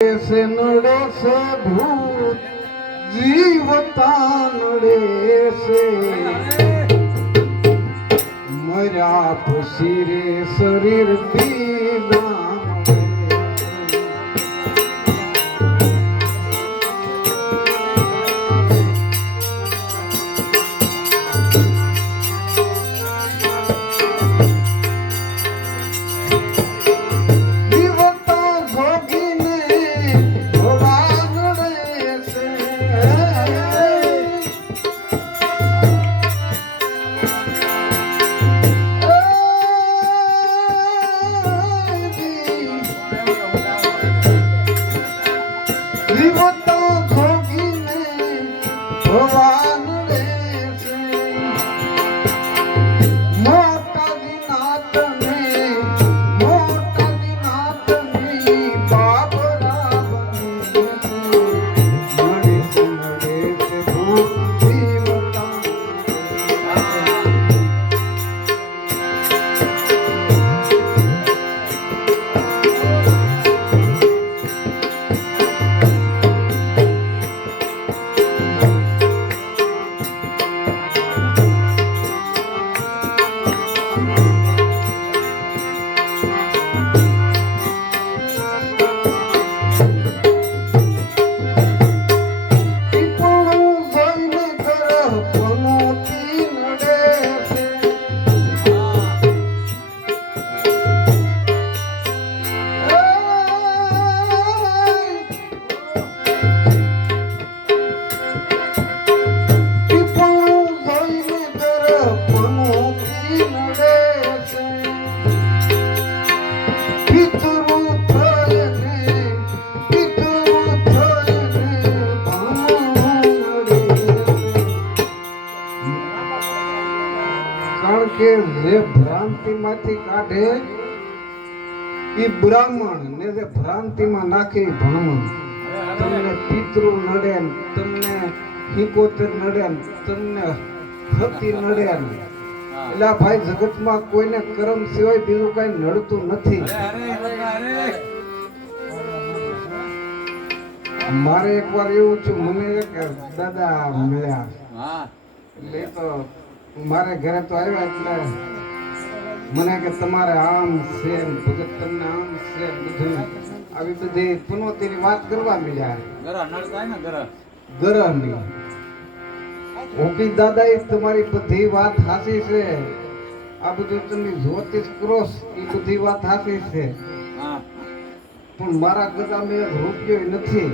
से नड़े से भूत जीवता नड़े से मरा पसीरे शरीर पीना કે જે ભ્રાંતિ માંથી કાઢે એ બ્રાહ્મણ ને જે ભ્રાંતિ માં નાખે ભણમણ તમને પિતૃ નડે તમને હિકોતર નડે તમને હતી નડે એટલે ભાઈ જગત માં કોઈને કર્મ સિવાય બીજું કઈ નડતું નથી મારે એકવાર એવું છે મને એક દાદા મળ્યા એટલે તો મારે ઘરે તો આવ્યા એટલે મને કે તમારે આમ છે ભગત તમને આમ છે બધું આવી બધી પુનોતીની વાત કરવા મળ્યા ગરહની ઓપી દાદા એ તમારી બધી વાત હાસી છે આ બધું તમે જ્યોતિષ કરો એ બધી વાત હાસી છે પણ મારા ગજામાં એક રૂપિયો નથી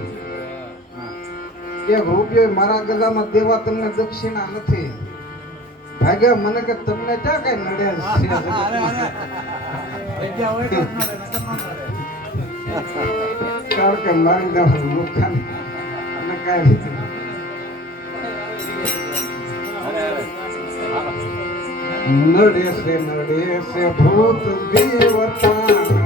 એક રૂપિયો મારા ગજામાં દેવા તમને દક્ષિણા નથી ભાગ્યા મને કે તમને ક્યાં કઈ નડે કારણ કે મારી નુકસાન અને કઈ નડે છે ભૂત દેવતા